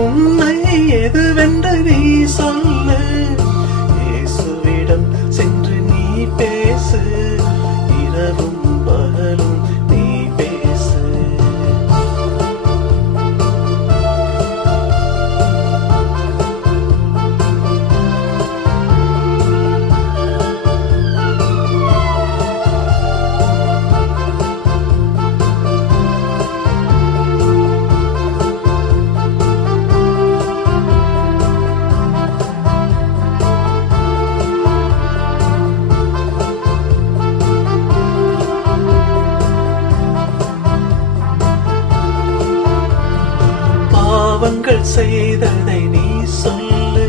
உண்மை எதுவென்று நீ சொல்லு. இயேசுவிடம் சென்று நீ பேசு, இரவும் பகலும் நீ பேசு. பாவங்கள் செய்ததை நீ சொல்லு,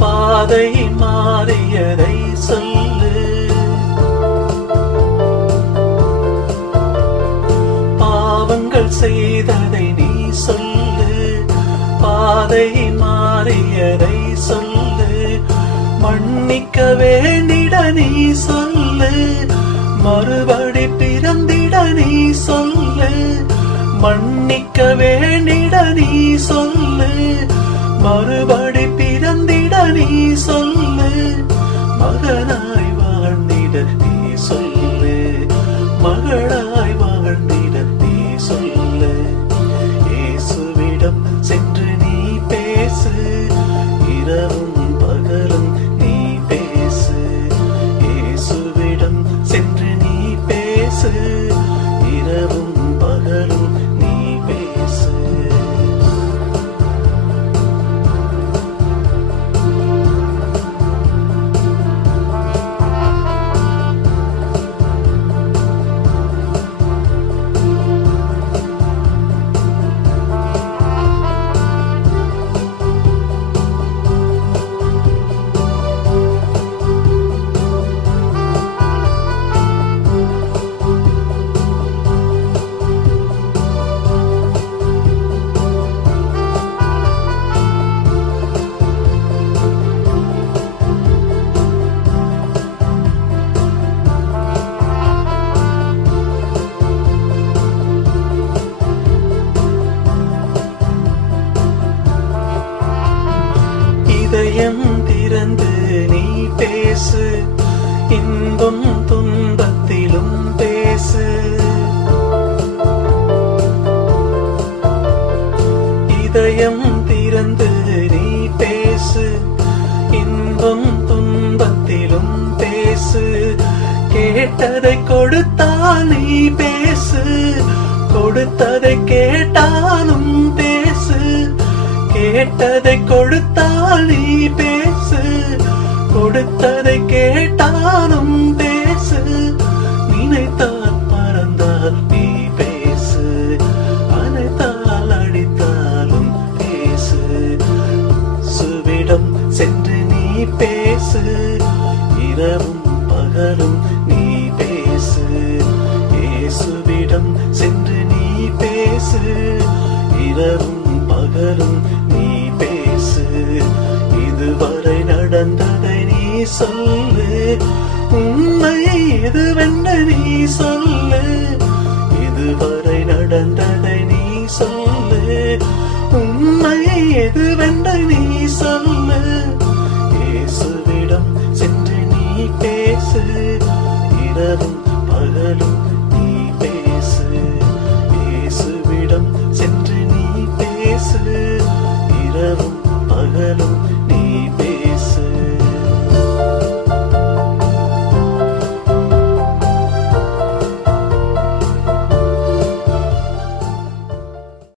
பாதை மாறியதை சொல்லு. பாவங்கள் செய்ததை நீ சொல்லு, பாதை மாறியதை சொல்லு. மன்னிக்க வேண்டிட நீ சொல்லு, மறுபடி பிறந்திட நீ சொல்லு. மன்னிக்க வேண்டிட நீ சொல்லு, மறுபடி பிறந்திட நீ சொல்லு. மகனாய் வாழ்ந்திட நீ சொல்லு, மகளாய் வாழ்ந்திட நீ சொல்லு. இயேசுவிடம் சென்று நீ பேசு, இரவும் பகலும் நீ பேசு. இயேசுவிடம் சென்று நீ பேசு, இரவும் பகலும் நீ பேசு. இதயம் திறந்து நீ பேசு, இன்பம் துன்பத்திலும் பேசு. இதயம் திறந்து நீ பேசு, இன்பம் துன்பத்திலும் பேசு. கேட்டதை கொடுத்தால் நீ பேசு, கொடுத்ததை கேட்டாலும் பேசு. கேட்டதை கொடுத்தால் நீ பேசு, கொடுத்ததை கேட்டாலும் பேசு. நினைத்தால் மறந்தால் நீ பேசு, அனைத்தால் அடித்தாலும் பேசு. இயேசுவிடம் சென்று நீ பேசு, இரவும் பகலும் நீ பேசு. இயேசுவிடம் சென்று நீ பேசு, இரவும் பகலும் நீ பேசு. இதுவரை நடந்ததை நீ சொல்லு, உண்மை எதுவென்று நீ சொல்லு. இதுவரை நடந்ததை நீ சொல்லு, உண்மை எதுவென்று நீ சொல்லு. இயேசுவிடம் சென்று நீ பேசு, இரவும் பகலும் நீ பேசு. இயேசுவிடம் சென்று நீ பேசு,